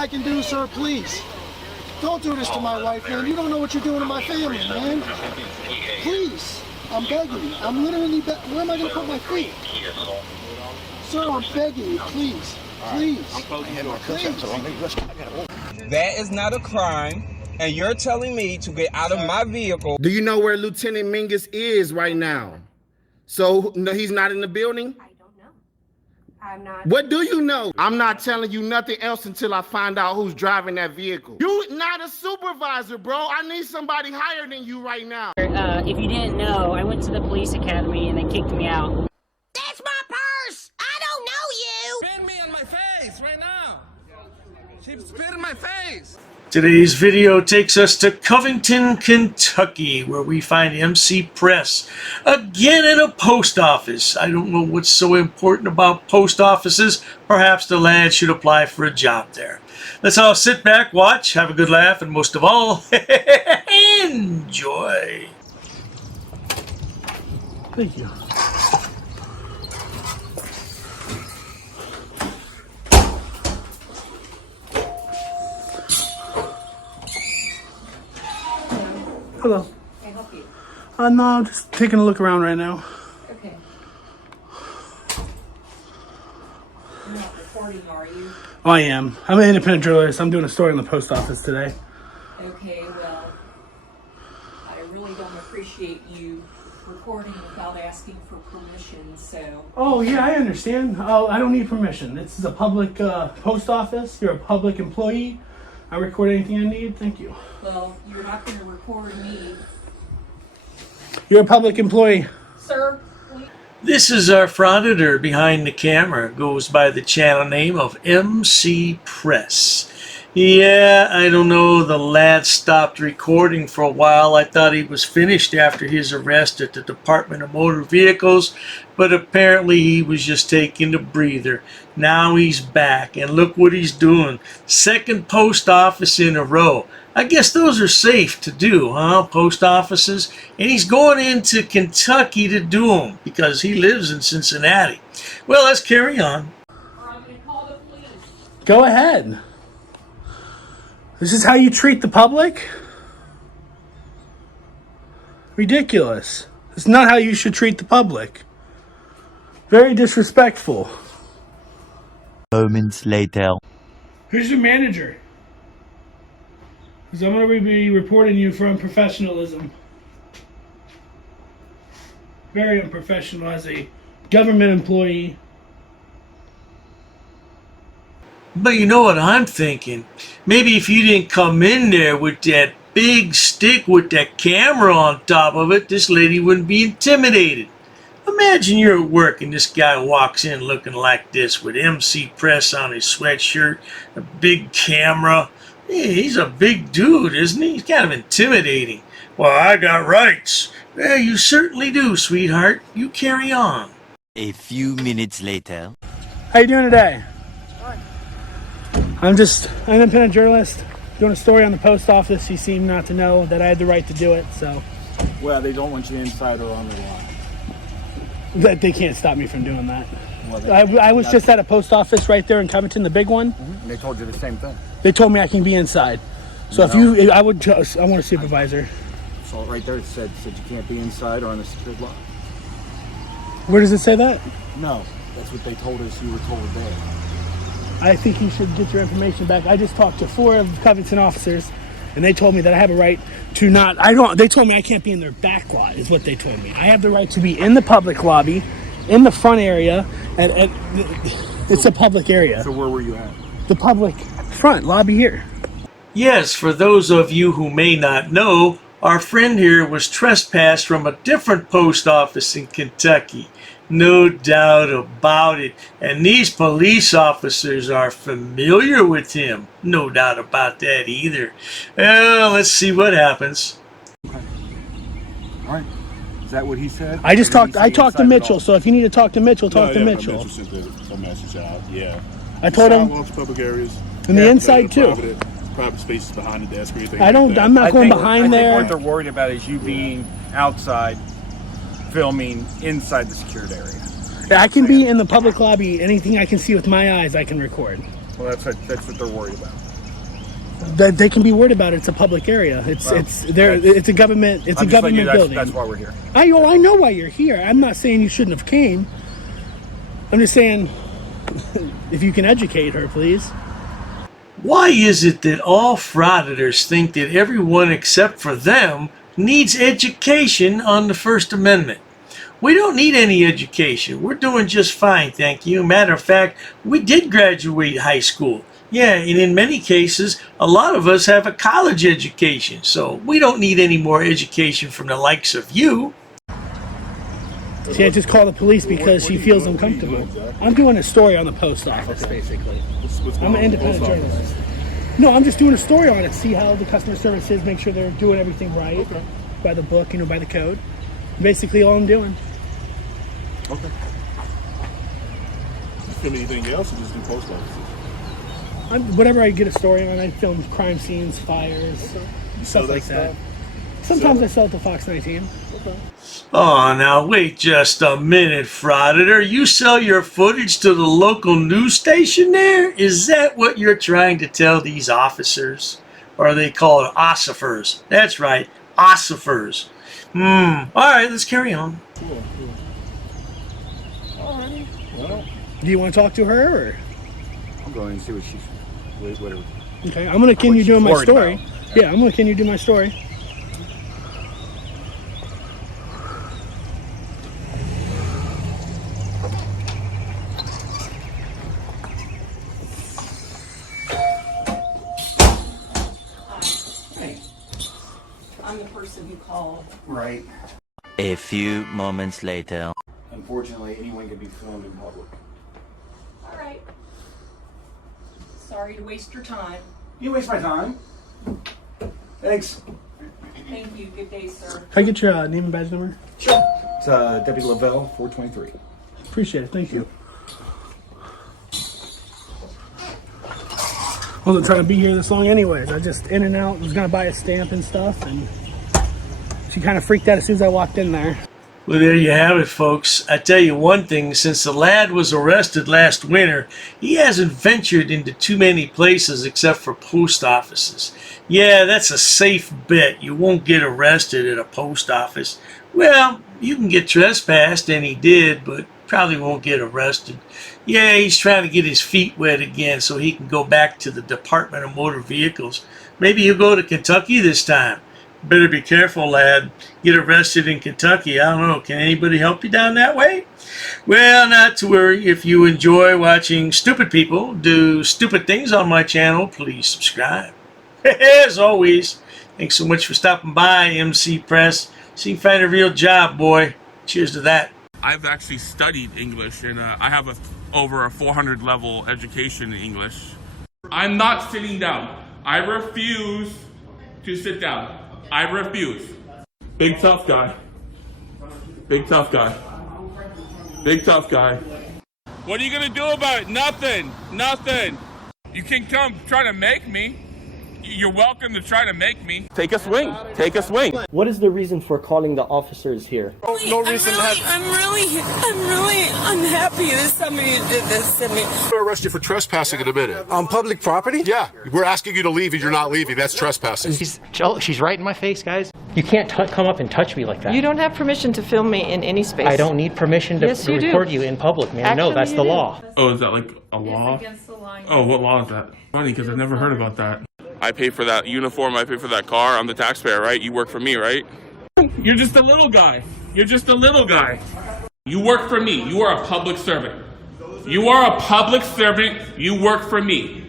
I can do, sir, please. Don't do this to my wife, man. You don't know what you're doing to my family, man. Please. I'm begging you. I'm literally where am I going to put my feet? Sir, I'm begging you, please. Please. That is not a crime, and you're telling me to get out of my vehicle. Do you know where Lieutenant Mingus is right now? So, no, he's not in the building? I don't know. I'm not. What do you know? I'm not telling you nothing else until I find out who's driving that vehicle. You're not a supervisor, bro. I need somebody higher than you right now. If you didn't know, I went to the police academy and they kicked me out. That's my purse! I don't know you! Spit me on my face right now. She spit in my face. Today's video takes us to Covington, Kentucky, where we find MC Press again in a post office. I don't know what's so important about post offices. Perhaps the lad should apply for a job there. Let's all sit back, watch, have a good laugh, and most of all, enjoy. Thank you. Hello. Can I help you? No, I'm just taking a look around right now. Okay. You're not recording, are you? Oh, I am. I'm an independent journalist. I'm doing a story in the post office today. Okay, well, I really don't appreciate you recording without asking for permission, so... Oh, yeah, I understand. Oh, I don't need permission. This is a public post office. You're a public employee. I record anything I need. Thank you. Well, you're not going to record me. You're a public employee. Sir, please. This is our Frauditor behind the camera. Goes by the channel name of MC Press. Yeah, I don't know, the lad stopped recording for a while. I thought he was finished after his arrest at the Department of Motor Vehicles, but apparently he was just taking a breather. Now he's back, and look what he's doing. Second post office in a row. I guess those are safe to do, huh? Post offices. And he's going into Kentucky to do them because he lives in Cincinnati. Well, let's carry on. I'm going to call the police. Go ahead. This is how you treat the public? Ridiculous. It's not how you should treat the public. Very disrespectful. Moments later. Who's your manager? Because I'm going to be reporting you for unprofessionalism. Very unprofessional as a government employee. But you know what I'm thinking? Maybe if you didn't come in there with that big stick with that camera on top of it, this lady wouldn't be intimidated. Imagine you're at work and this guy walks in looking like this with MC Press on his sweatshirt, a big camera. Hey, he's a big dude, isn't he? He's kind of intimidating. Well, I got rights. Well, you certainly do, sweetheart. You carry on. A few minutes later. How you doing today? I'm just an independent journalist doing a story on the post office. He seemed not to know that I had the right to do it, so. Well, they don't want you inside or on the line. That they can't stop me from doing that. Well, I was just at a post office right there in Covington, the big one. Mm-hmm. They told you the same thing. They told me I can be inside. So No. I want a supervisor. So right there it said you can't be inside or on the secured lot. Where does it say that? No, that's what they told us you were told there. I think you should get your information back. I just talked to 4 of Covington officers, and they told me that I have a right to not. They told me I can't be in their back lot, is what they told me. I have the right to be in the public lobby, in the front area, and it's a public area. So where were you at? The public front lobby here. Yes, for those of you who may not know, our friend here was trespassed from a different post office in Kentucky. No doubt about it. And these police officers are familiar with him. No doubt about that either. Well, let's see what happens. Okay. All right. Is that what he said? I talked to Mitchell, so if you need to talk to Mitchell, talk to Mitchell. Mitchell sent the message out, yeah. I told him. Sidewalks, public areas. And the inside too. Private spaces behind the desk or anything. I'm not going behind there. I think what they're worried about is you being outside filming inside the secured area. I can be in the public lobby. Anything I can see with my eyes, I can record. Well, that's what they're worried about. That they can be worried about it. It's a public area. It's a government building. That's why we're here. I know why you're here. I'm not saying you shouldn't have came. I'm just saying if you can educate her, please. Why is it that all frauditors think that everyone except for them needs education on the First Amendment? We don't need any education. We're doing just fine, thank you. Matter of fact, we did graduate high school. Yeah, and in many cases, a lot of us have a college education, so we don't need any more education from the likes of you. She can't just call the police because she feels uncomfortable. I'm doing a story on the post office, basically. I'm an independent journalist. No, I'm just doing a story on it, see how the customer service is, make sure they're doing everything right by the book, by the code. Basically all I'm doing. Okay. You film anything else or just do post offices? Whatever I get a story on, I film crime scenes, fires, stuff like that. Sometimes I sell it to Fox 19. Okay. Oh, now wait just a minute, Frauditor. You sell your footage to the local news station there? Is that what you're trying to tell these officers? Or are they called ossifers? That's right, ossifers. Alright, let's carry on. Cool. Alrighty. Well, Do you want to talk to her? Or? I'm going to see what she's. Whatever. Okay, I'm going to continue doing my story. Yeah, I'm going to continue doing my story. I'm the person who called. Right. A few moments later. Unfortunately, anyone can be filmed in public. All right. Sorry to waste your time. You waste my time. Thanks. Thank you. Good day, sir. Can I get your name and badge number? Sure. It's Deputy Lavelle, 423. Appreciate it. Thank you. I wasn't trying to be here this long anyways. I just in and out, was going to buy a stamp and stuff, and she kind of freaked out as soon as I walked in there. Well, there you have it, folks. I tell you one thing, since the lad was arrested last winter, he hasn't ventured into too many places except for post offices. Yeah, that's a safe bet. You won't get arrested at a post office. Well, you can get trespassed, and he did, but probably won't get arrested. Yeah, he's trying to get his feet wet again so he can go back to the Department of Motor Vehicles. Maybe he'll go to Kentucky this time. Better be careful, lad. Get arrested in Kentucky. I don't know. Can anybody help you down that way? Well, not to worry. If you enjoy watching stupid people do stupid things on my channel, please subscribe. As always, thanks so much for stopping by, MC Press. See you find a real job, boy. Cheers to that. I've actually studied English, and I have over a 400 level education in English. I'm not sitting down. I refuse to sit down. I refuse. Big tough guy. Big tough guy. Big tough guy. What are you gonna do about it? Nothing. Nothing. You can come try to make me. You're welcome to try to make me. Take a swing. Take a swing. What is the reason for calling the officers here? No reason. I'm really unhappy that somebody did this to me. I'm going to arrest you for trespassing in a minute. On public property? Yeah, we're asking you to leave and you're not leaving. That's trespassing. She's right in my face, guys. You can't come up and touch me like that. You don't have permission to film me in any space. I don't need permission to Yes, you record do. you in public, man. Actually, No, that's you the do. law. Oh, is that like a law? It's against the law. Oh, what law is that? Funny, because I've never heard about that. I pay for that uniform, I pay for that car, I'm the taxpayer, right? You work for me, right? You're just a little guy. You're just a little guy. You work for me. You are a public servant. You are a public servant. You work for me.